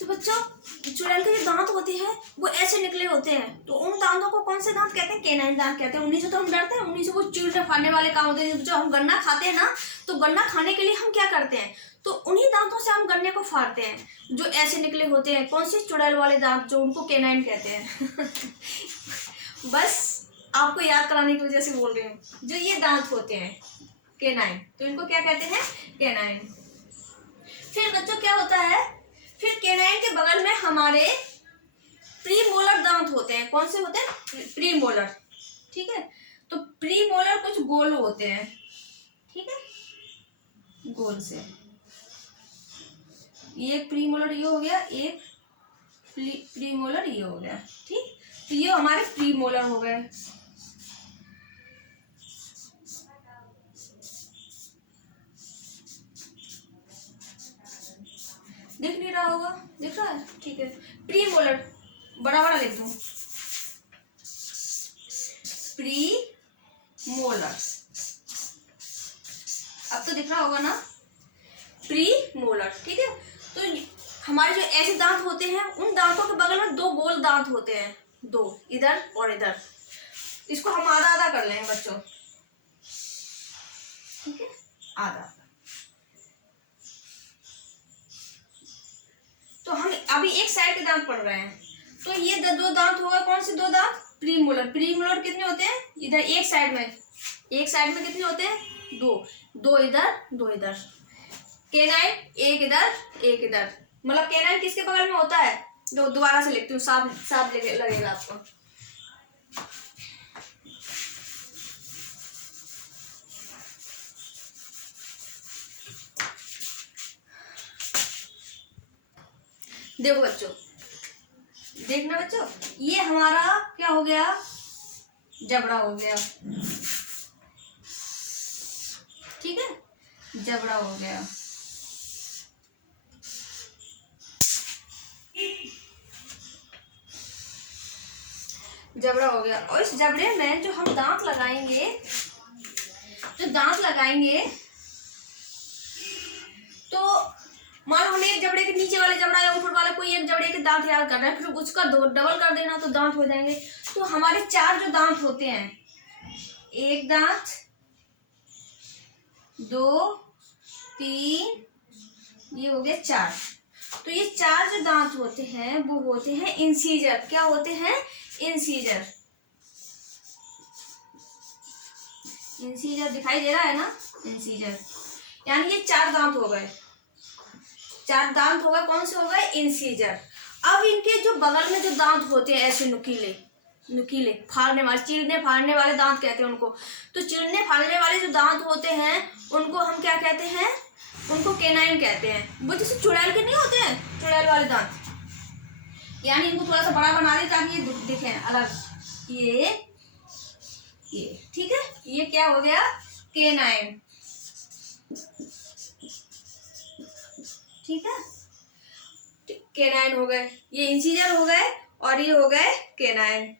तो बच्चों चुड़ैल के जो दांत होते हैं वो ऐसे निकले होते हैं, तो उन दांतों को कौन से दांत कहते हैं? कैनाइन दांत कहते हैं। उन्हीं से तो हम डरते हैं, उन्हीं से वो चीरने फाड़ने वाले काम होते हैं। जो हम गन्ना खाते हैं ना, तो गन्ना खाने के लिए हम क्या करते हैं, तो उन्हीं दांतों से हम गन्ने को फाड़ते हैं, जो ऐसे निकले होते हैं। कौन से? चुड़ैल वाले दांत, जो उनको कैनाइन कहते हैं। बस आपको याद कराने की वजह से बोल रही हूँ। जो ये दांत होते हैं कैनाइन, तो इनको क्या कहते हैं? कैनाइन। फिर बच्चों क्या होता है, फिर कैनाइन के बगल में हमारे प्रीमोलर दांत होते हैं। कौन से होते हैं? प्रीमोलर। ठीक है, तो प्रीमोलर कुछ गोल होते हैं, ठीक है, गोल से। ये प्रीमोलर ये हो गया, एक प्रीमोलर ये हो गया, ठीक। तो ये हमारे प्रीमोलर हो गए। दिख नहीं रहा होगा? दिख रहा है? ठीक है। प्रीमोलर बड़ा बड़ा लिख दूं, प्रीमोलर। अब तो दिख रहा होगा ना? प्रीमोलर, ठीक है। तो हमारे जो ऐसे दांत होते हैं, उन दांतों के बगल में दो गोल दांत होते हैं, दो, इधर और इधर। इसको हम आधा आधा कर लेंगे बच्चों, ठीक है, आधा। तो हम अभी एक साइड के दांत पढ़ रहे हैं, तो ये दो दांत हो गए। कौन से दो दांत? प्रीमोलर। प्रीमोलर कितने होते हैं? इधर एक साइड में, एक साइड में कितने होते हैं? दो, दो इधर दो इधर। कैनाइन एक इधर एक इधर, मतलब कैनाइन किसके बगल में होता है? दोबारा से लिखती हूँ, साफ साफ लगेगा आपको। देखो बच्चों, देखना बच्चों, ये हमारा क्या हो गया? जबड़ा हो गया, ठीक है, जबड़ा हो गया। जबड़ा हो गया। और इस जबड़े में जो हम दांत लगाएंगे, जो दांत लगाएंगे, तो मान लो हमें एक जबड़े के नीचे वाले जबड़ा या ऊपर वाला कोई एक जबड़े के दांत याद कर रहा है, फिर उसका डबल कर देना तो दांत हो जाएंगे। तो हमारे चार जो दांत होते हैं, एक दांत, दो, तीन, ये हो गए चार। तो ये चार जो दांत होते हैं वो होते हैं इंसीजर। क्या होते हैं? इंसीजर। इंसीजर दिखाई दे रहा है ना? इंसीजर, यानी ये चार दांत हो गए, चार दांत हो गए। कौन से हो गए? इंसीजर। अब इनके जो बगल में जो दांत होते हैं ऐसे नुकीले नुकीले, फाड़ने वाले, चीरने फाड़ने वाले दांत कहते हैं उनको। तो चीरने फाड़ने वाले जो दांत होते हैं उनको हम क्या कहते हैं? उनको कैनाइन कहते हैं। वो जैसे चुड़ैल के नहीं होते हैं, चुड़ैल वाले दांत, यानी इनको थोड़ा सा बड़ा बना दे ताकि ये दिखे अलग। ये ठीक है, ये क्या हो गया? कैनाइन, ठीक है, कैनाइन हो गए। ये इंसीजर हो गए और ये हो गए कैनाइन।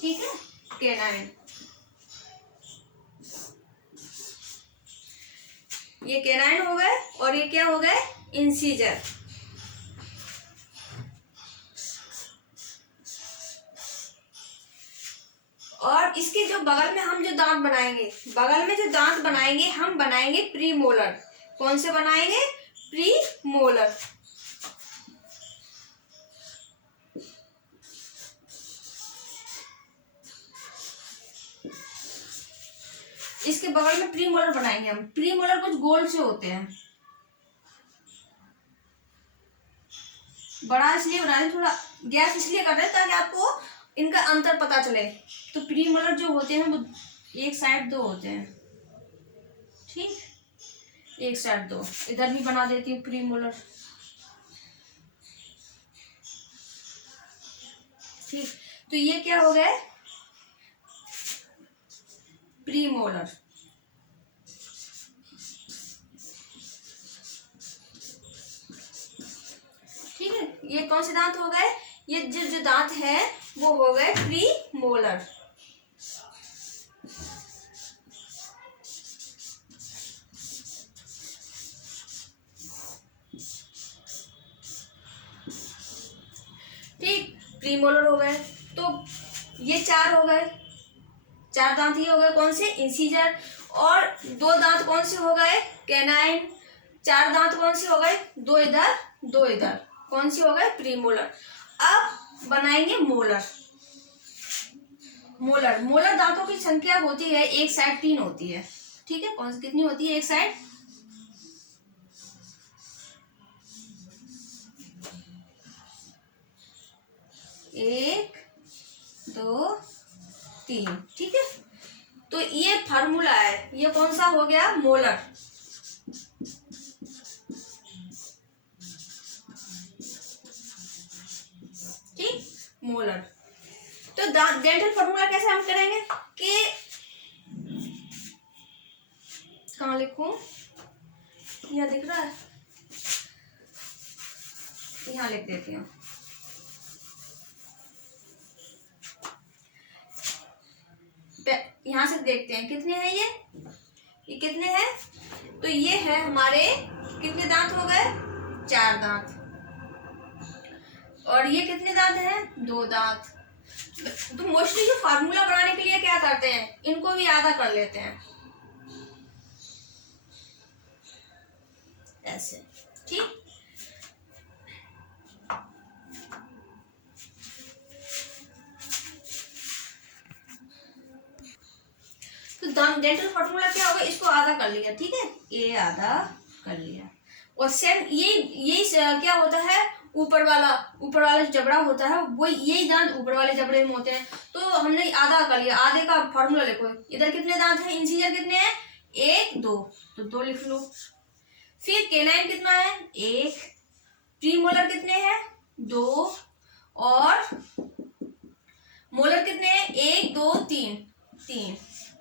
ठीक है, कैनाइन, ये कैनाइन हो गए और ये क्या हो गए? इंसीजर। और इसके जो बगल में हम जो दांत बनाएंगे, बगल में जो दांत बनाएंगे हम बनाएंगे प्रीमोलर। कौन से बनाएंगे? प्रीमोलर। इसके बगल में प्रीमोलर बनाएंगे हम। प्रीमोलर कुछ गोल से होते हैं। बड़ा इसलिए बना रहे, थोड़ा गैस इसलिए कर रहे हैं ताकि आपको इनका अंतर पता चले। तो प्रीमोलर जो होते हैं वो एक साइड दो होते हैं, ठीक, एक साइड दो। इधर भी बना देती हूँ प्रीमोलर, ठीक। तो ये क्या हो गए? प्रीमोलर। ठीक है, ये कौन से दांत हो गए? ये जो दांत है वो हो गए प्रीमोलर। प्रीमोलर हो गए। तो ये 4 हो गए, 4 दांत ये हो गए कौन से, इंसीजर। और 2 दांत कौन से हो गए, कैनाइन। 4 दांत कौन से हो गए, 2 इधर 2 इधर, कौन से हो गए, प्रीमोलर। अब बनाएंगे मोलर। मोलर मोलर दांतों की संख्या होती है एक साइड 3 होती है, ठीक है। कौन सी कितनी होती है, एक साइड 1 2 3, ठीक है। तो ये फार्मूला है, ये कौन सा हो गया, मोलर। ठीक, मोलर। तो डेंटल फार्मूला कैसे हम करेंगे कि कहाँ लिखूं, यहाँ दिख रहा है, यहाँ लिख देती हूँ। यहाँ से देखते हैं कितने हैं ये कितने हैं। तो ये है हमारे कितने दांत हो गए, 4 दांत। और ये कितने दांत हैं, 2 दांत। तो मोस्टली जो फार्मूला बनाने के लिए क्या करते हैं, इनको भी आधा कर लेते हैं ऐसे, ठीक। तो डेंटल फार्मूला क्या होगा, इसको आधा कर लिया, ठीक है, ये आधा कर लिया। और सेम यही क्या होता है, ऊपर वाला जबड़ा होता है वो, यही दांत ऊपर वाले जबड़े में होते हैं। तो हमने आधा कर लिया, आधे का फार्मूला लिखो। इधर कितने दांत हैं, इंसीजर कितने हैं, 1 2, तो 2 लिख लो। फिर केनाइन कितना है, 1। प्रीमोलर कितने हैं, 2। और मोलर कितने हैं, 1 2 3,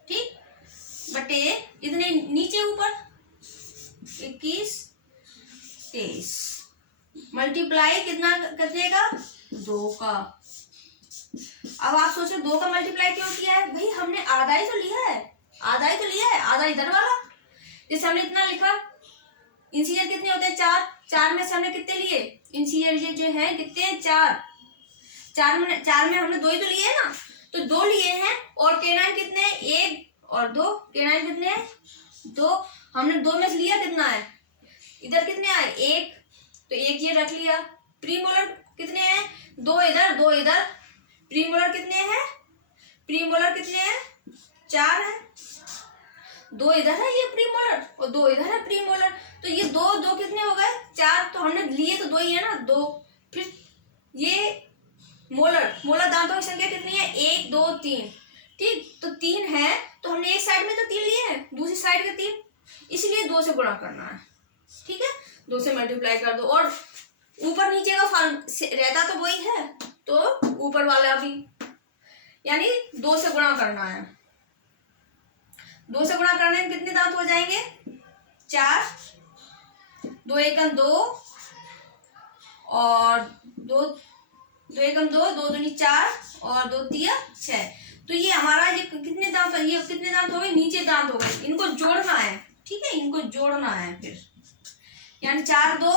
ठीक। बटे इतने नीचे ऊपर 21 23, मल्टीप्लाई कितने का, 2 का। अब आप सोचो 2 का मल्टीप्लाई क्यों किया है, भाई हमने आधा ही तो लिया है, आधा इधर वाला। जैसे हमने इतना लिखा, इंसीजर कितने होते हैं, 4 में से हमने कितने लिए, इंसीजर ये जो है कितने हैं, 4 में हमने 2 ही तो लिए हैं ना, तो 2 लिए हैं। और केनाइन कितने हैं, 1 और 2, केनाइन कितने हैं, 2। हमने 2 में से लिया कितना है, इधर कितने आए, 1, तो 1 ये रख लिया। प्रीमोलर कितने हैं, 2 इधर 2 इधर। प्रीमोलर कितने हैं, 4 है, 2 इधर है ये प्रीमोलर और 2 इधर है प्रीमोलर। तो ये 2 कितने हो गए, 4। तो हमने लिए तो 2 ही है ना, 2। फिर ये मोलर दांतों की संख्या कितनी है, 1 2 3, ठीक। तो 3 है, तो हमने एक साइड में तो 3 लिए हैं, दूसरी साइड के 3, इसलिए 2 से गुणा करना है, ठीक है। 2 से मल्टीप्लाई कर दो। और ऊपर नीचे का रहता तो वही है, तो ऊपर वाला भी, यानी 2 से गुणा करना है। 2 से गुणा करने में कितने दांत हो जाएंगे, 4। 2 एकम 2 और 2 एकम 2, 2 दूनी 4 और 2 तिया 6। तो ये हमारा ये कितने दांत हो गए, नीचे दांत हो गए, इनको जोड़ना है, ठीक है, इनको जोड़ना है। फिर यानी 4 2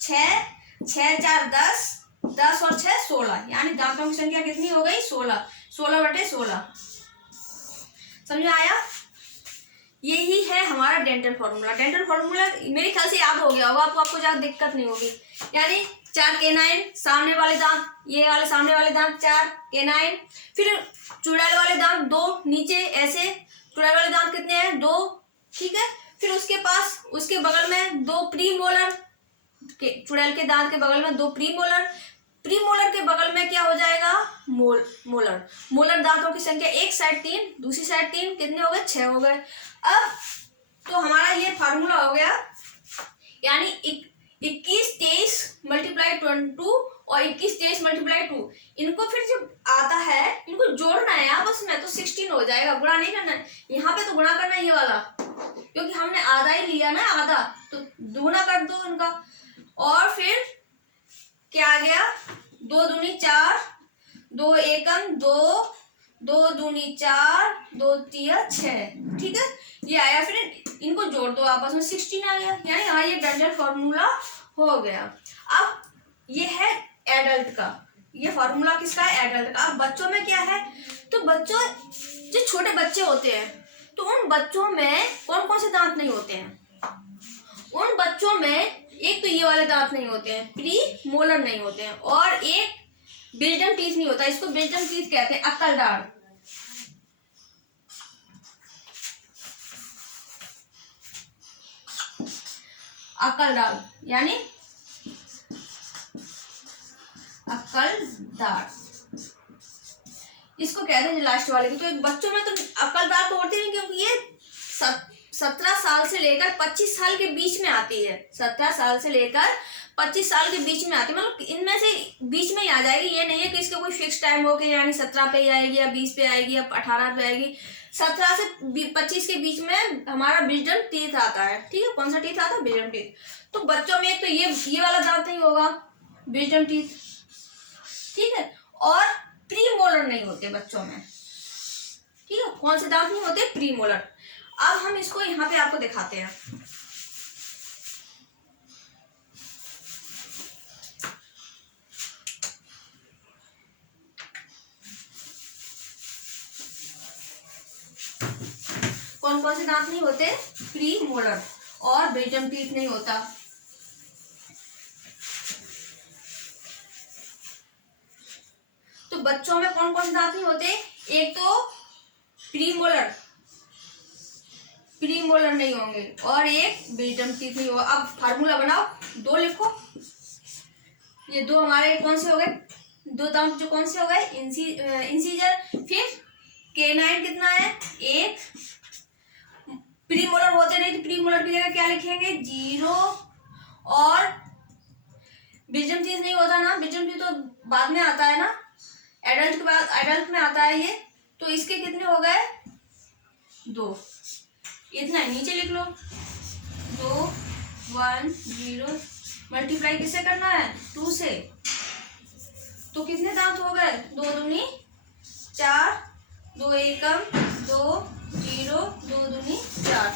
6, 6 4 10, 10 और 6 16, यानी दांतों की संख्या कितनी हो गई, 16। 16 बटे 16, समझ में आया। यही है हमारा डेंटल फार्मूला। डेंटल फार्मूला मेरे ख्याल से याद हो गया होगा आपको ज्यादा दिक्कत नहीं होगी। यानी 4 केनाइन, सामने वाले दांत, ये वाले सामने वाले दांत 4 केनाइन। फिर चुड़ैल वाले दांत 2 नीचे ऐसे, चुड़ैल वाले दांत कितने हैं, 2, ठीक है। फिर उसके बगल में 2 प्रीमोलर, चुड़ैल के दांत के बगल में 2 प्रीमोलर। प्रीमोलर के बगल में क्या हो जाएगा, मोलर दांतों की संख्या एक साइड 3, दूसरी साइड 3, कितने हो गए, 6 हो गए। अब तो हमारा ये फार्मूला हो गया, यानी 21 23 मल्टीप्लाई 22 और 21 23 मल्टीप्लाई 2। इनको फिर जब आता है, इनको जोड़ना है आपस में, तो 16 हो जाएगा, गुणा नहीं करना है। यहाँ पे तो गुणा करना है ये वाला, क्योंकि हमने आधा ही लिया ना, आधा, तो दुगुना कर दो इनका। और फिर क्या आ गया, 2 दूनी 4, 2 एकम 2, 2 दूनी 4, 2 तिया 6, ठीक है, ये आया। फिर इनको जोड़ दो आपस में, 16 आ गया, यानी हाँ ये डेंटल फार्मूला हो गया। अब ये है एडल्ट का, ये फॉर्मूला किसका है? एडल्ट का। अब बच्चों में क्या है? तो बच्चों, जो छोटे बच्चे होते हैं, तो उन बच्चों में कौन कौन से दांत नहीं होते हैं? उन बच्चों में एक तो ये वाले दांत नहीं होते हैं, प्री मोलर नहीं होते हैं, और एक विजडम टीथ नहीं होता। इसको विजडम टीथ कहते हैं, अक्ल दांत। अक्ल दांत यानी अक्ल दांत, इसको कहते हैं जो लास्ट वाले की। तो एक बच्चों में तो अक्ल दांत तो होते नहीं, क्योंकि ये 17 साल से लेकर 25 साल के बीच में आती है। 17 साल से लेकर 25 साल के बीच में आती है, मतलब इनमें से बीच में ही आ जाएगी। ये नहीं है कि इसका कोई फिक्स टाइम हो कि यानी 17 पे ही आएगी या 20 पे आएगी या 18 पे आएगी। 17 से 25 के बीच में हमारा विजडम टीथ आता है। ठीक है, कौन सा टीथ आता है? Wisdom teeth. तो बच्चों में एक तो ये वाला दांत नहीं होगा, विजडम टीथ। ठीक है, और प्री मोलर नहीं होते बच्चों में। ठीक है, कौन से दांत नहीं होते? Pre molar. अब हम इसको यहाँ पे आपको दिखाते हैं। कौन कौन से दांत नहीं होते? प्री मोलर, और विजडम टीथ नहीं होता। तो बच्चों में कौन कौन से दांत नहीं होते? एक तो प्री मोलर नहीं होंगे, और एक विजडम टीथ नहीं होगा। अब फार्मूला बनाओ, 2 लिखो। ये 2 हमारे कौन से हो गए? 2 दांत जो कौन से हो गए? इंसीजर। फिर K9 कितना है? 1। प्री मोलर होते नहीं तो प्री मोलर की जगह क्या लिखेंगे? 0। और विजडम टीथ नहीं होता ना, विजडम टीथ तो बाद में आता है ना, एडल्ट के बाद, एडल्ट में आता है ये। तो इसके कितने हो गए? 2। इतना नीचे लिख लो। 2 1 0 मल्टीप्लाई किससे करना है? 2 से। तो कितने दांत हो गए? 2 दूनी 4, 2 एकम 2 0 2 दूनी 4।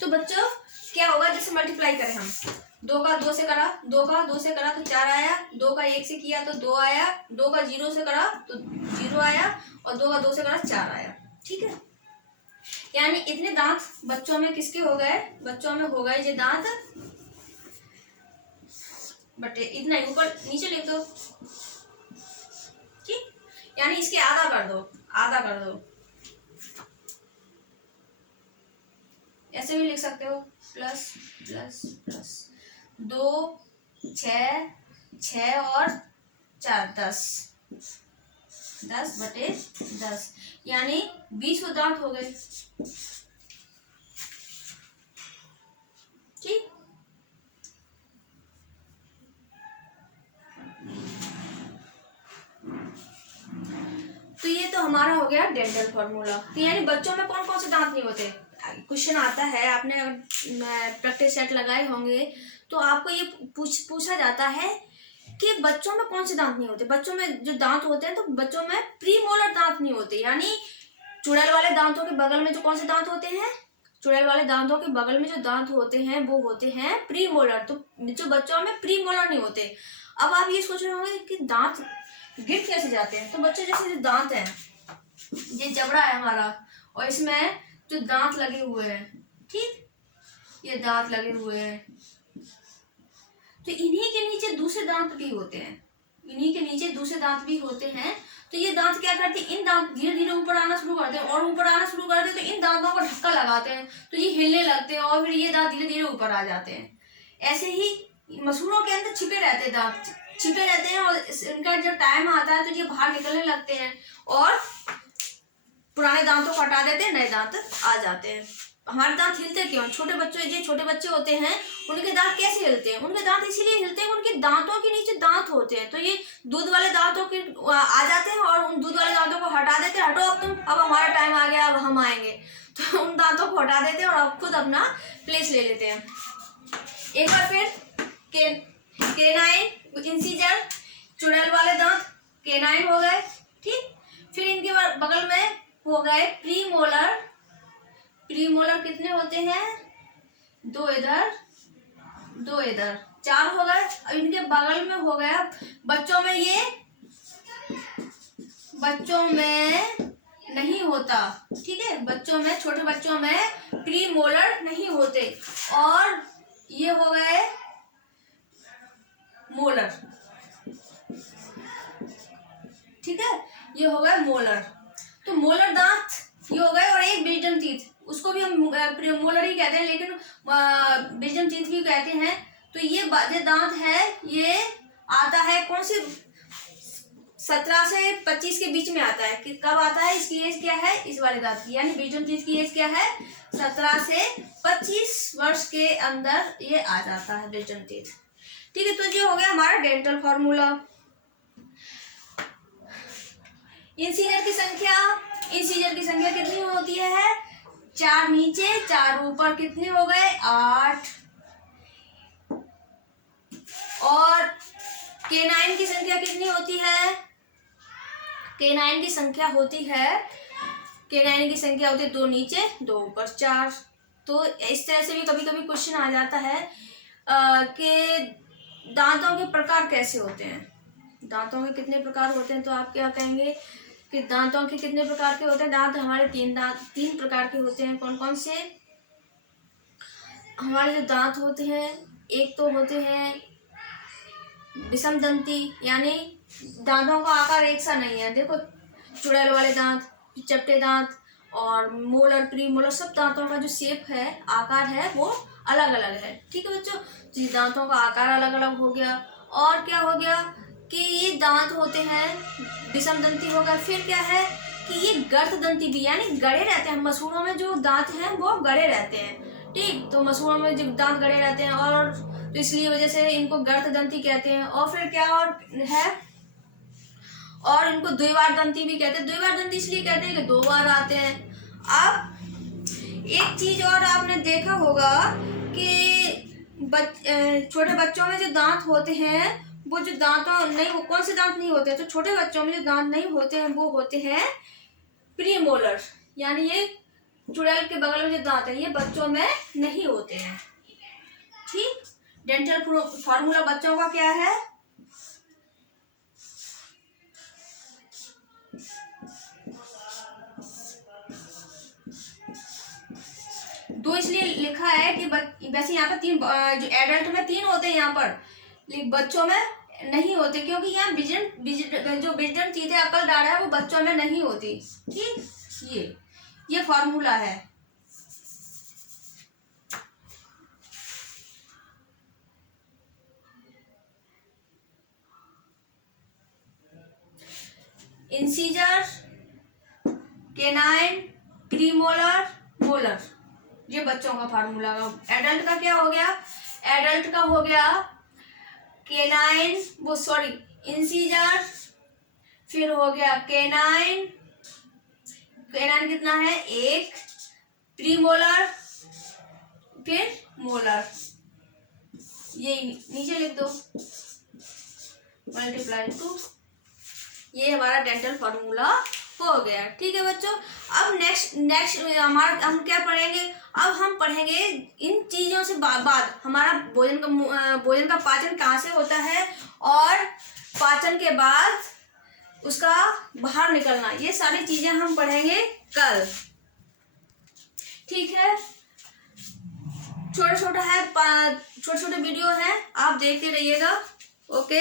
तो बच्चों क्या होगा? जैसे मल्टीप्लाई करें हम, 2 का 2 से करा, 2 का 2 से करा तो 4 आया, 2 का 1 से किया तो 2 आया, 2 का 0 से करा तो 0 आया, और 2 का 2 से करा 4 आया। ठीक है, यानी इतने दांत बच्चों में किसके हो गए? बच्चों में हो गए ये दांत। बट इतना ही ऊपर नीचे लिख दो। ठीक, यानी इसके आधा कर दो, आधा कर दो। ऐसे भी लिख सकते हो, प्लस प्लस प्लस 2 6 6 और 4 10 10/10, यानी 20 दांत हो गए। ठीक, तो ये तो हमारा हो गया डेंटल फॉर्मूला। तो यानी बच्चों में कौन कौन से दांत नहीं होते? क्वेश्चन आता है, आपने अगर प्रैक्टिस सेट लगाए होंगे तो आपको ये पूछा जाता है कि बच्चों में कौन से दांत नहीं होते। बच्चों में जो दांत होते हैं, तो बच्चों में प्री मोलर दांत नहीं होते, यानी चुड़ैल वाले दांतों के बगल में जो कौन से दांत होते हैं? चुड़ैल वाले दांतों के बगल में जो दांत होते हैं वो होते हैं प्री मोलर। तो जो बच्चों में प्री मोलर नहीं होते। अब आप ये सोच रहे होंगे कि दांत गिर कैसे जाते हैं? तो बच्चों जैसे जो दांत है, ये जबड़ा है हमारा, और इसमें जो दांत लगे हुए हैं, ठीक, ये दांत लगे हुए हैं, तो इन्हीं के नीचे दूसरे दांत भी होते हैं, इन्हीं के नीचे दूसरे दांत भी होते हैं। तो ये दांत क्या करते हैं? इन दांत धीरे धीरे ऊपर आना शुरू करते हैं, और ऊपर आना शुरू करते हैं तो इन दांतों पर धक्का लगाते हैं, तो ये हिलने लगते हैं, और फिर ये दांत धीरे धीरे ऊपर आ जाते हैं। ऐसे ही मसूड़ों के अंदर छिपे रहते हैं, दांत छिपे रहते हैं, और इनका जब टाइम आता है तो ये बाहर निकलने लगते हैं, और पुराने दांतों को हटा देते हैं, नए दांत आ जाते हैं। हमारे दांत हिलते क्यों? छोटे बच्चे, जो छोटे बच्चे होते हैं उनके दांत कैसे हिलते हैं? उनके दांत इसीलिए हिलते हैं, उनके दांतों के नीचे दांत होते हैं, तो ये दूध वाले दांतों के आ जाते हैं, और उन दूध वाले दांतों को हटा देते हैं। हटो अब तुम, अब हमारा टाइम आ गया, अब हम आएंगे। तो उन दांतों को हटा देते हैं और अब खुद अपना प्लेस ले लेते हैं। एक बार फिर K9 इंसीजर, चुड़ैल वाले दांत K9 हो गए। ठीक, फिर इनके बगल में हो गए प्री मोलर। प्री मोलर कितने होते हैं? 2 इधर 2 इधर। 4 हो गए। अब इनके बगल में हो गया, बच्चों में ये बच्चों में नहीं होता, ठीक है, बच्चों में, छोटे बच्चों में प्री मोलर नहीं होते। और ये हो गए मोलर, ठीक है, ये हो गए मोलर। तो मोलर दांत ये हो गए, और एक विजडम टीथ, उसको भी हम मोलर ही कहते हैं, लेकिन विजडम टीथ भी कहते हैं। तो ये जो दांत है ये आता है कौन से, 17 से 25 के बीच में आता है। कि कब आता है, इसकी एज क्या है, इस वाले दांत की, यानी विजडम टीथ की एज क्या है, 17 से 25 वर्ष के अंदर ये आ जाता है विजडम टीथ, ठीक है। तो ये हो गया हमारा डेंटल फॉर्मूला। इंसीजर की संख्या कितनी होती है, 4 नीचे 4 ऊपर, कितने हो गए, 8। और केनाइन की संख्या कितनी होती है, केनाइन की संख्या होती है 2 नीचे 2 ऊपर, 4। तो इस तरह से भी कभी कभी क्वेश्चन आ जाता है कि दांतों के प्रकार कैसे होते हैं, दांतों के कितने प्रकार होते हैं। तो आप क्या कहेंगे कि दांतों के कितने प्रकार के होते हैं। दांत हमारे 3 प्रकार के होते हैं। कौन कौन से हमारे जो दांत होते हैं, एक तो होते हैं विषम दंती, यानी दांतों का आकार एक सा नहीं है। देखो, चुड़ैल वाले दांत, चपटे दांत और मोलर, प्री मोलर, सब दांतों का जो शेप है, आकार है, वो अलग अलग है, ठीक है बच्चों। तो दांतों का आकार अलग अलग हो गया। और क्या हो गया कि ये दांत होते हैं विषम दंती हो गया। फिर क्या है कि ये गर्त दंती भी, यानी गड़े रहते हैं। मसूड़ों में जो दांत हैं वो गड़े रहते हैं, ठीक। तो मसूड़ों में जो दांत गड़े रहते हैं, और तो इसलिए वजह से इनको गर्त दंती कहते हैं। और फिर क्या और है, और इनको द्विवार दंती भी कहते हैं। द्विवार दंती इसलिए कहते हैं कि 2 बार आते हैं। अब एक चीज और आपने देखा होगा कि छोटे बच्चों में जो दांत होते हैं, वो जो दांतों नहीं, वो कौन से दांत नहीं होते हैं, तो छोटे बच्चों में जो दांत नहीं होते हैं वो होते हैं प्रीमोलर, यानी ये चुड़ैल के बगल में जो दांत है ये बच्चों में नहीं होते हैं, ठीक। डेंटल फॉर्मूला बच्चों का क्या है, दो इसलिए लिखा है कि वैसे यहाँ पर 3, जो एडल्ट में 3 होते हैं यहाँ पर, लेकिन बच्चों में नहीं होते, क्योंकि यहाँ जो विजडम टीथ है, अकल डारा है, वो बच्चों में नहीं होती, ठीक। ये फॉर्मूला है। इंसीजर, केनाइन, प्रीमोलर, मोलर, ये बच्चों का फार्मूला। एडल्ट का क्या हो गया, एडल्ट का हो गया केनाइन, वो सॉरी इंसीजर, फिर हो गया केनाइन, केनाइन कितना है 1, प्रीमोलर, फिर मोलर, ये नीचे लिख दो, मल्टीप्लाई 2। ये हमारा डेंटल फॉर्मूला हो गया, ठीक है बच्चों। अब नेक्स्ट हमारा हम क्या पढ़ेंगे, अब हम पढ़ेंगे इन चीज़ों से बाद हमारा भोजन का पाचन कहाँ से होता है, और पाचन के बाद उसका बाहर निकलना, ये सारी चीज़ें हम पढ़ेंगे कल, ठीक है। छोटा छोटा वीडियो है, आप देखते रहिएगा, ओके।